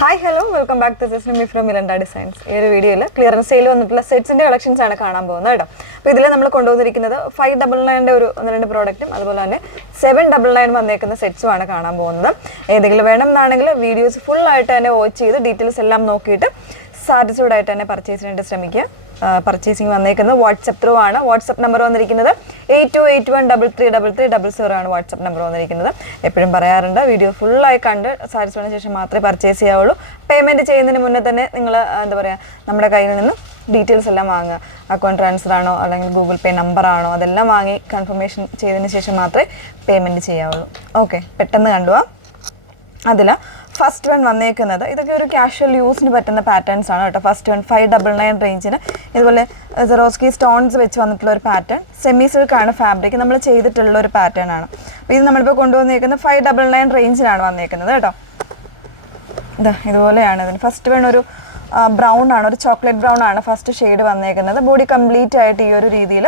Hi, hello, welcome back to this is from Miranda Designs. In this video, clearance sale on sets and collections. So, we will see 599 product and 799 sets. Videos full watch details satisfied purchase purchasing WhatsApp through WhatsApp number 8281333300 WhatsApp number എപ്പോഴും പറയാറുണ്ട് video full ആയി കണ്ട് satisfied ശേഷം മാത്രമേ purchase ചെയ്യാവുള്ളൂ payment ചെയ്യുന്നതിന് മുന്നേ തന്നെ നിങ്ങൾ എന്താ പറയാ നമ്മുടെ കയ്യിൽ നിന്ന് ഡീറ്റെയിൽസ് എല്ലാം വാങ്ങുക അക്കൗണ്ട് ട്രാൻസ്ഫർ ആണോ അല്ലെങ്കിൽ ഗൂഗിൾ പേ നമ്പർ ആണോ അതെല്ലാം വാങ്ങി കൺഫർമേഷൻ ചെയ്തതിന് ശേഷം മാത്രമേ പേയ്മെന്റ് ചെയ്യാവുള്ളൂ ഓക്കേ പെട്ടെന്ന് കണ്ടുവാ അതില ഫസ്റ്റ് വൺ വന്നേക്കുന്നത് ഇതൊക്കെ ഒരു കാഷ്വൽ യൂസിന് പറ്റുന്ന പാറ്റേൺസ് ആണ് കേട്ടോ ഫസ്റ്റ് വൺ 599 റേഞ്ചിന് ഇതുപോലെ സെറോസ്കി സ്റ്റോൺസ് വെച്ച് വന്നിട്ടുള്ള ഒരു പാറ്റേൺ സെമി സിൽക്ക് ആണ് ഫാബ്രിക് നമ്മൾ ചെയ്തിട്ടുള്ള ഒരു പാറ്റേൺ ആണ് അപ്പോൾ ഇത് നമ്മളിപ്പോൾ കൊണ്ടുവന്നേക്കുന്നത് 599 റേഞ്ചിലാണ് വന്നേക്കുന്നത് കേട്ടോ ഇതാ ഇതുപോലെയാണ് ഇതിന് ഫസ്റ്റ് വൺ ഒരു ബ്രൗൺ ആണ് ഒരു ചോക്ലേറ്റ് ബ്രൗൺ ആണ് ഫസ്റ്റ് ഷെയ്ഡ് വന്നേക്കുന്നത് ബോഡി കംപ്ലീറ്റ് ആയിട്ട് ഈ ഒരു രീതിയിൽ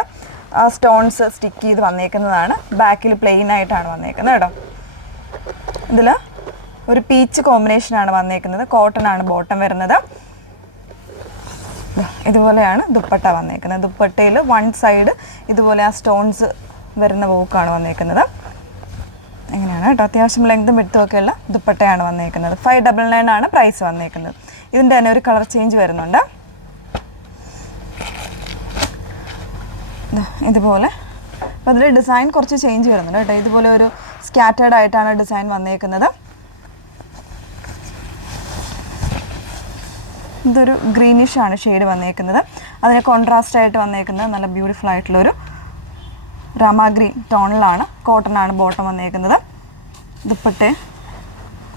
സ്റ്റോൺസ് സ്റ്റിക്ക് ചെയ്ത് വന്നേക്കുന്നതാണ് ബാക്കിൽ പ്ലെയിൻ ആയിട്ടാണ് വന്നേക്കുന്നത് കേട്ടോ ഇതിൽ ഒരു പീച്ച് കോമ്പിനേഷൻ ആണ് വന്നേക്കുന്നത് കോട്ടൺ ആണ് ബോട്ടം വരുന്നത് ഇതുപോലെയാണ് ദുപ്പട്ട വന്നേക്കുന്നത് ദുപ്പട്ടയിൽ വൺ സൈഡ് ഇതുപോലെ ആ സ്റ്റോൺസ് വരുന്ന വോക്കാണ് വന്നേക്കുന്നത് എങ്ങനെയാണ് കേട്ടോ അത്യാവശ്യം ലെങ്തും വിഡ്ത്തുമൊക്കെയുള്ള ദുപ്പട്ടയാണ് വന്നേക്കുന്നത് 599 ആണ് പ്രൈസ് വന്നേക്കുന്നത് ഇതിൻ്റെ തന്നെ ഒരു കളർ ചേഞ്ച് വരുന്നുണ്ട് ഇതുപോലെ അപ്പോൾ അതിൽ ഡിസൈൻ കുറച്ച് ചേഞ്ച് വരുന്നുണ്ട് കേട്ടോ ഇതുപോലെ ഒരു സ്കാറ്റേർഡ് ആയിട്ടാണ് ഡിസൈൻ വന്നേക്കുന്നത് ഇതൊരു ഗ്രീനിഷ് ആണ് ഷെയ്ഡ് വന്നേക്കുന്നത് അതിന് കോൺട്രാസ്റ്റ് ആയിട്ട് വന്നേക്കുന്നത് നല്ല ബ്യൂട്ടിഫുൾ ആയിട്ടുള്ളൊരു രാമ ഗ്രീൻ ടോണിലാണ് കോട്ടൺ ആണ് ബോട്ടം വന്നേക്കുന്നത് ദുപ്പട്ടെ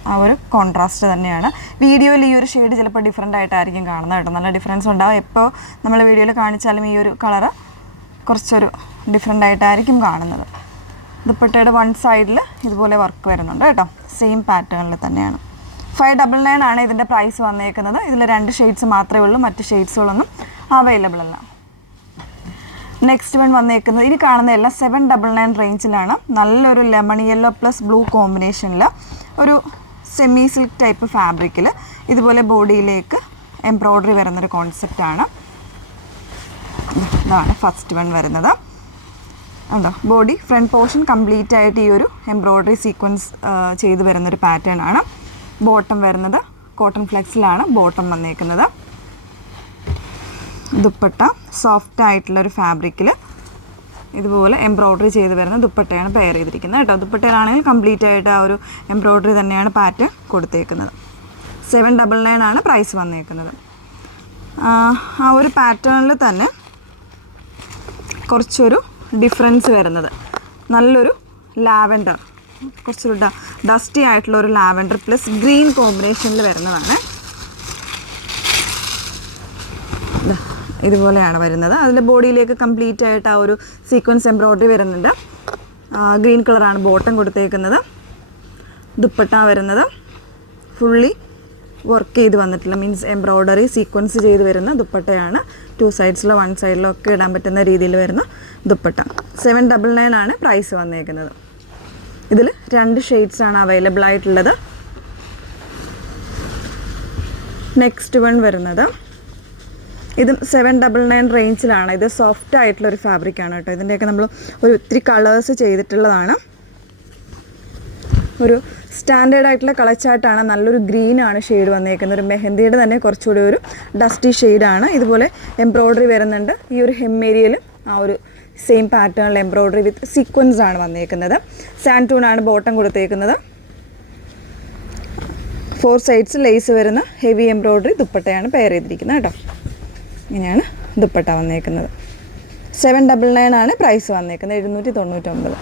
ആ ഒരു കോൺട്രാസ്റ്റ് തന്നെയാണ് വീഡിയോയിൽ ഈ ഒരു ഷെയ്ഡ് ചിലപ്പോൾ ഡിഫറെൻ്റ് ആയിട്ടായിരിക്കും കാണുന്നത് കേട്ടോ നല്ല ഡിഫറൻസ് ഉണ്ടാവും എപ്പോൾ നമ്മൾ വീഡിയോയിൽ കാണിച്ചാലും ഈ ഒരു കളറ് കുറച്ചൊരു ഡിഫറെൻ്റ് ആയിട്ടായിരിക്കും കാണുന്നത് ദുപ്പട്ടയുടെ വൺ സൈഡിൽ ഇതുപോലെ വർക്ക് വരുന്നുണ്ട് കേട്ടോ സെയിം പാറ്റേണിൽ തന്നെയാണ് 599 ആണ് ഇതിൻ്റെ പ്രൈസ് വന്നേക്കുന്നത് ഇതിൽ 2 ഷെയ്ഡ്സ് മാത്രമേ ഉള്ളൂ മറ്റ് ഷെയ്ഡ്സുകളൊന്നും അവൈലബിൾ അല്ല നെക്സ്റ്റ് വൺ വന്നേക്കുന്നത് ഇനി കാണുന്ന എല്ലാം 799 റേഞ്ചിലാണ് നല്ലൊരു ലെമൺ യെല്ലോ പ്ലസ് ബ്ലൂ കോമ്പിനേഷനിൽ ഒരു സെമി സിൽക്ക് ടൈപ്പ് ഫാബ്രിക്കിൽ ഇതുപോലെ ബോഡിയിലേക്ക് എംബ്രോയ്ഡറി വരുന്നൊരു കോൺസെപ്റ്റാണ് ഇതാണ് ഫസ്റ്റ് വൺ വരുന്നത് ഉണ്ടോ ബോഡി ഫ്രണ്ട് പോർഷൻ കംപ്ലീറ്റ് ആയിട്ട് ഈ ഒരു എംബ്രോയ്ഡറി സീക്വൻസ് ചെയ്ത് വരുന്നൊരു പാറ്റേൺ ആണ് ബോട്ടം വരുന്നത് കോട്ടൺ ഫ്ലെക്സിലാണ് ബോട്ടം വന്നേക്കുന്നത് ദുപ്പട്ട സോഫ്റ്റ് ആയിട്ടുള്ളൊരു ഫാബ്രിക്കിൽ ഇതുപോലെ എംബ്രോയ്ഡറി ചെയ്ത് വരുന്ന ദുപ്പട്ടയാണ് പെയർ ചെയ്തിരിക്കുന്നത് കേട്ടോ ദുപ്പട്ടയിലാണെങ്കിൽ കംപ്ലീറ്റ് ആയിട്ട് ആ ഒരു എംബ്രോയ്ഡറി തന്നെയാണ് പാറ്റേൺ കൊടുത്തേക്കുന്നത് 799 ആണ് പ്രൈസ് വന്നേക്കുന്നത് ആ ഒരു പാറ്റേണിൽ തന്നെ കുറച്ചൊരു ഡിഫറൻസ് വരുന്നത് നല്ലൊരു ലാവൻഡർ കുറച്ചൊരു ഡസ്റ്റി ആയിട്ടുള്ള ഒരു ലാവൻഡർ പ്ലസ് ഗ്രീൻ കോമ്പിനേഷനിൽ വരുന്നതാണ് ഇതുപോലെയാണ് വരുന്നത് അതിൻ്റെ ബോഡിയിലേക്ക് കംപ്ലീറ്റ് ആയിട്ട് ആ ഒരു സീക്വൻസ് എംബ്രോയ്ഡറി വരുന്നുണ്ട് ഗ്രീൻ കളറാണ് ബോട്ടം കൊടുത്തേക്കുന്നത് ദുപ്പട്ട വരുന്നത് ഫുള്ളി വർക്ക് ചെയ്ത് വന്നിട്ടില്ല മീൻസ് എംബ്രോയ്ഡറി സീക്വൻസ് ചെയ്ത് വരുന്ന ദുപ്പട്ടയാണ് 2 സൈഡ്സിലോ 1 സൈഡിലോ ഒക്കെ ഇടാൻ പറ്റുന്ന രീതിയിൽ വരുന്ന ദുപ്പട്ട 799 ആണ് പ്രൈസ് വന്നേക്കുന്നത് ഇതിൽ 2 ഷെയ്ഡ്സ് ആണ് അവൈലബിൾ ആയിട്ടുള്ളത് നെക്സ്റ്റ് വൺ വരുന്നത് ഇത് 799 റേഞ്ചിലാണ് ഇത് സോഫ്റ്റ് ആയിട്ടുള്ളൊരു ഫാബ്രിക്കാണ് കേട്ടോ ഇതിൻ്റെയൊക്കെ നമ്മൾ ഒരു ഒത്തിരി കളേഴ്സ് ചെയ്തിട്ടുള്ളതാണ് ഒരു സ്റ്റാൻഡേർഡ് ആയിട്ടുള്ള കളർ ചാർട്ടാണ് നല്ലൊരു ഗ്രീൻ ആണ് ഷെയ്ഡ് വന്നേക്കുന്നത് ഒരു മെഹന്തിയുടെ തന്നെ കുറച്ചുകൂടി ഒരു ഡസ്റ്റി ഷെയ്ഡാണ് ഇതുപോലെ എംബ്രോയ്ഡറി വരുന്നുണ്ട് ഈ ഒരു ഹെമ്മേരിയയിൽ ആ ഒരു സെയിം പാറ്റേണിൽ എംബ്രോയ്ഡറി വിത്ത് സീക്വൻസ് ആണ് വന്നേക്കുന്നത് സാൻറ്റൂൺ ആണ് ബോട്ടം കൊടുത്തേക്കുന്നത് 4 സൈഡ്സ് ലേസ് വരുന്ന ഹെവി എംബ്രോയ്ഡറി ദുപ്പട്ടയാണ് പെയർ ചെയ്തിരിക്കുന്നത് കേട്ടോ ഇങ്ങനെയാണ് ദുപ്പട്ട വന്നേക്കുന്നത് 799 ആണ് പ്രൈസ് വന്നേക്കുന്നത് 799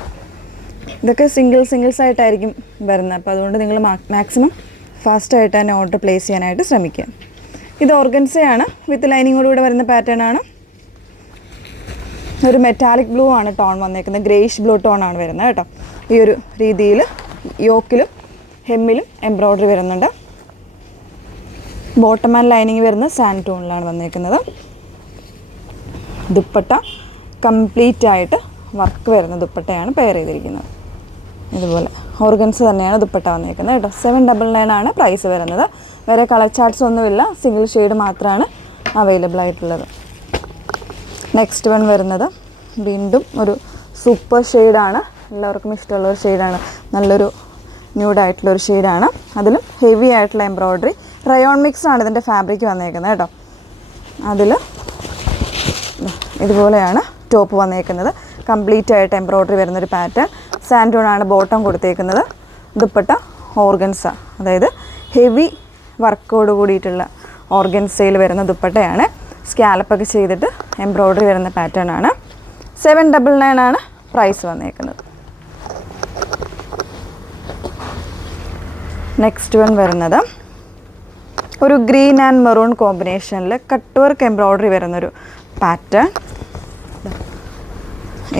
ഇതൊക്കെ സിംഗിൾസ് ആയിട്ടായിരിക്കും വരുന്നത് അപ്പോൾ അതുകൊണ്ട് നിങ്ങൾ മാക്സിമം ഫാസ്റ്റായിട്ട് തന്നെ ഓർഡർ പ്ലേസ് ചെയ്യാനായിട്ട് ശ്രമിക്കുക ഇത് ഓർഗൻസയാണ് വിത്ത് ലൈനിങ്ങോടുകൂടെ വരുന്ന പാറ്റേൺ ആണ് ഒരു മെറ്റാലിക് ബ്ലൂ ആണ് ടോൺ വന്നേക്കുന്നത് ഗ്രേയിഷ് ബ്ലൂ ടോൺ ആണ് വരുന്നത് കേട്ടോ ഈ ഒരു രീതിയിൽ യോക്കിലും ഹെമ്മിലും എംബ്രോയ്ഡറി വരുന്നുണ്ട് ബോട്ടം ആൻഡ് ലൈനിങ് വരുന്ന സാൻഡ് ടോണിലാണ് വന്നേക്കുന്നത് ദുപ്പട്ട കംപ്ലീറ്റ് ആയിട്ട് വർക്ക് വരുന്ന ദുപ്പട്ടയാണ് പെയർ ചെയ്തിരിക്കുന്നത് ഇതുപോലെ ഓർഗൻസ് തന്നെയാണ് ദുപ്പട്ട വന്നേക്കുന്നത് കേട്ടോ. 799 ആണ് പ്രൈസ് വരുന്നത്. വേറെ കളർ ചാർട്ട്സ് ഒന്നുമില്ല, സിംഗിൾ ഷെയ്ഡ് മാത്രമാണ് അവൈലബിൾ ആയിട്ടുള്ളത്. നെക്സ്റ്റ് വൺ വരുന്നത് വീണ്ടും ഒരു സൂപ്പർ ഷെയ്ഡാണ്, എല്ലാവർക്കും ഇഷ്ടമുള്ളൊരു ഷെയ്ഡാണ്. നല്ലൊരു ന്യൂഡായിട്ടുള്ളൊരു ഷെയ്ഡാണ്. അതിലും ഹെവി ആയിട്ടുള്ള എംബ്രോയ്ഡറി റയോൺ മിക്സ് ആണ് ഇതിൻ്റെ ഫാബ്രിക് വന്നേക്കുന്നത് കേട്ടോ. അതിൽ ഇതുപോലെയാണ് ടോപ്പ് വന്നേക്കുന്നത്. കംപ്ലീറ്റ് ആയിട്ട് എംബ്രോയ്ഡറി വരുന്നൊരു പാറ്റേൺ. സാൻഡൂൺ ആണ് ബോട്ടം കൊടുത്തേക്കുന്നത്. ദുപ്പട്ട ഓർഗൻസ, അതായത് ഹെവി വർക്കോട് കൂടിയിട്ടുള്ള ഓർഗൻസയിൽ വരുന്ന ദുപ്പട്ടയാണ്. സ്കാലപ്പൊക്കെ ചെയ്തിട്ട് എംബ്രോയ്ഡറി വരുന്ന പാറ്റേൺ ആണ്. 799 ആണ് പ്രൈസ് വന്നേക്കുന്നത്. നെക്സ്റ്റ് വൺ വരുന്നത് ഒരു ഗ്രീൻ ആൻഡ് മെറൂൺ കോമ്പിനേഷനിൽ കട്ട് വർക്ക് എംബ്രോയ്ഡറി വരുന്നൊരു പാറ്റേൺ.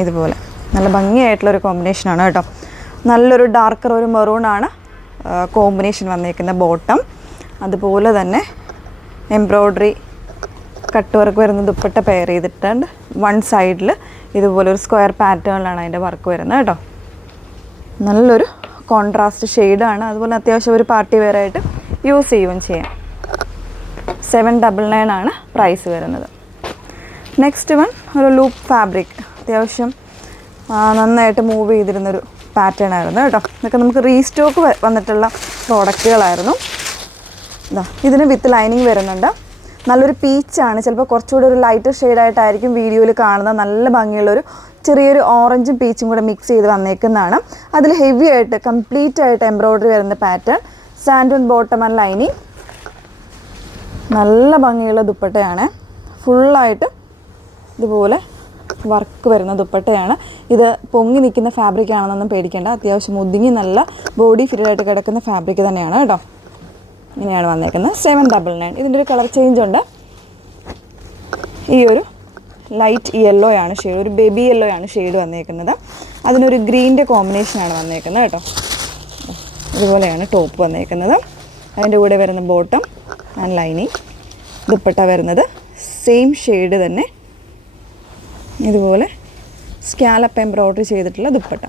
ഇതുപോലെ നല്ല ഭംഗിയായിട്ടുള്ളൊരു കോമ്പിനേഷനാണ് കേട്ടോ. നല്ലൊരു ഡാർക്കർ ഒരു മെറൂണാണ് കോമ്പിനേഷൻ വന്നേക്കുന്ന ബോട്ടം. അതുപോലെ തന്നെ എംബ്രോയ്ഡറി കട്ട് വർക്ക് വരുന്ന ദുപ്പട്ട പെയർ ചെയ്തിട്ടുണ്ട്. വൺ സൈഡിൽ ഇതുപോലെ ഒരു സ്ക്വയർ പാറ്റേണിലാണ് അതിൻ്റെ വർക്ക് വരുന്നത് കേട്ടോ. നല്ലൊരു കോൺട്രാസ്റ്റ് ഷെയ്ഡാണ്. അതുപോലെ അത്യാവശ്യം ഒരു പാർട്ടി വെയർ ആയിട്ട് യൂസ് ചെയ്യുകയും ചെയ്യാം. 799 ആണ് പ്രൈസ് വരുന്നത്. നെക്സ്റ്റ് വൺ ഒരു ലൂപ്പ് ഫാബ്രിക്, അത്യാവശ്യം നന്നായിട്ട് മൂവ് ചെയ്തിരുന്നൊരു പാറ്റേൺ ആയിരുന്നു കേട്ടോ. ഇതൊക്കെ നമുക്ക് റീസ്റ്റോക്ക് വന്നിട്ടുള്ള പ്രോഡക്റ്റുകളായിരുന്നു. ഇതിന് വിത്ത് ലൈനിങ് വരുന്നുണ്ട്. നല്ലൊരു പീച്ചാണ്, ചിലപ്പോൾ കുറച്ചുകൂടി ഒരു ലൈറ്റർ ഷെയ്ഡായിട്ടായിരിക്കും വീഡിയോയിൽ കാണുന്നത്. നല്ല ഭംഗിയുള്ളൊരു ചെറിയൊരു ഓറഞ്ചും പീച്ചും കൂടെ മിക്സ് ചെയ്ത് വന്നേക്കുന്നതാണ്. അതിൽ ഹെവി ആയിട്ട് കംപ്ലീറ്റ് ആയിട്ട് എംബ്രോയ്ഡറി വരുന്ന പാറ്റേൺ. സാൻഡൂൺ ബോട്ടം ആൻഡ് ലൈനിങ്. നല്ല ഭംഗിയുള്ള ദുപ്പട്ടയാണ്. ഫുള്ളായിട്ട് ഇതുപോലെ വർക്ക് വരുന്ന ദുപ്പട്ടയാണ്. ഇത് പൊങ്ങി നിൽക്കുന്ന ഫാബ്രിക് ആണെന്നൊന്നും പേടിക്കേണ്ട. അത്യാവശ്യം ഒതുങ്ങി നല്ല ബോഡി ഫിറ്റായിട്ട് കിടക്കുന്ന ഫാബ്രിക് തന്നെയാണ് കേട്ടോ. ഇങ്ങനെയാണ് വന്നേക്കുന്നത്. 799. ഇതിൻ്റെ ഒരു കളർ ചേഞ്ച് ഉണ്ട്. ഈ ഒരു ലൈറ്റ് യെല്ലോ ആണ് ഷെയ്ഡ്, ഒരു ബേബി യെല്ലോ ആണ് ഷെയ്ഡ് വന്നേക്കുന്നത്. അതിനൊരു ഗ്രീൻ്റെ കോമ്പിനേഷനാണ് വന്നേക്കുന്നത് കേട്ടോ. ഇതുപോലെയാണ് ടോപ്പ് വന്നേക്കുന്നത്. അതിൻ്റെ കൂടെ വരുന്ന ബോട്ടം ആൻഡ് ലൈനിങ്. ദുപ്പട്ട വരുന്നത് സെയിം ഷെയ്ഡ് തന്നെ, ഇതുപോലെ സ്കാലപ്പ് എംബ്രോയ്ഡറി ചെയ്തിട്ടുള്ള ദുപ്പട്ട.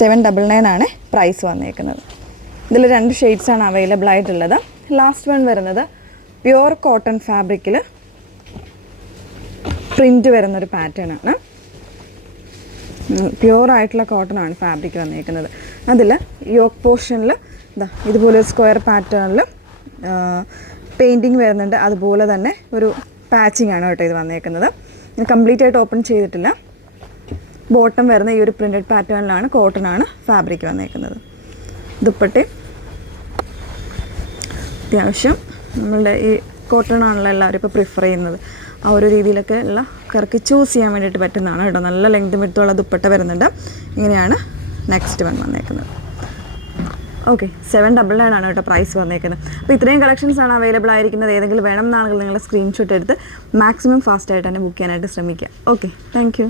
799 ആണ് പ്രൈസ് വന്നേക്കുന്നത്. ഇതിൽ 2 ഷെയ്ഡ്സാണ് അവൈലബിൾ ആയിട്ടുള്ളത്. ലാസ്റ്റ് വൺ വരുന്നത് പ്യുവർ കോട്ടൺ ഫാബ്രിക്കിൽ പ്രിൻ്റ് വരുന്നൊരു പാറ്റേൺ ആണ്. പ്യുവർ ആയിട്ടുള്ള കോട്ടൺ ആണ് ഫാബ്രിക് വന്നേക്കുന്നത്. അതിൽ യോക്ക് പോർഷനിൽ ഇതുപോലെ ഒരു സ്ക്വയർ പാറ്റേണിൽ പെയിൻറ്റിങ് വരുന്നുണ്ട്. അതുപോലെ തന്നെ ഒരു പാച്ചിങ് ആണ് കേട്ടോ ഇത് വന്നേക്കുന്നത്. കംപ്ലീറ്റ് ആയിട്ട് ഓപ്പൺ ചെയ്തിട്ടില്ല. ബോട്ടം വരുന്ന ഈ ഒരു പ്രിൻറ്റഡ് പാറ്റേണിലാണ്, കോട്ടൺ ആണ് ഫാബ്രിക് വന്നേക്കുന്നത്. ദുപ്പട്ടയും അത്യാവശ്യം നമ്മളുടെ ഈ കോട്ടൺ ആണല്ലോ എല്ലാവരും ഇപ്പോൾ പ്രിഫർ ചെയ്യുന്നത്. ആ ഒരു രീതിയിലൊക്കെ ഉള്ള കറക്കി ചൂസ് ചെയ്യാൻ വേണ്ടിയിട്ട് പറ്റുന്നതാണ് കേട്ടോ. നല്ല ലെങ്ത് വിഡ്ത്തുള്ള ദുപ്പട്ട വരുന്നുണ്ട്. ഇങ്ങനെയാണ് നെക്സ്റ്റ് വൺ വന്നേക്കുന്നത്. ഓക്കെ, 799 ആണ് കേട്ടോ പ്രൈസ് വന്നേക്കുന്നത്. അപ്പോൾ ഇത്രയും കളക്ഷൻസ് ആണ് അവൈലബിൾ ആയിരിക്കുന്നത്. ഏതെങ്കിലും വേണം എന്നാണെങ്കിൽ നിങ്ങൾ സ്ക്രീൻഷോട്ട് എടുത്ത് മാക്സിമം ഫാസ്റ്റായിട്ട് തന്നെ ബുക്ക് ചെയ്യാനായിട്ട് ശ്രമിക്കുക. Okay, thank you.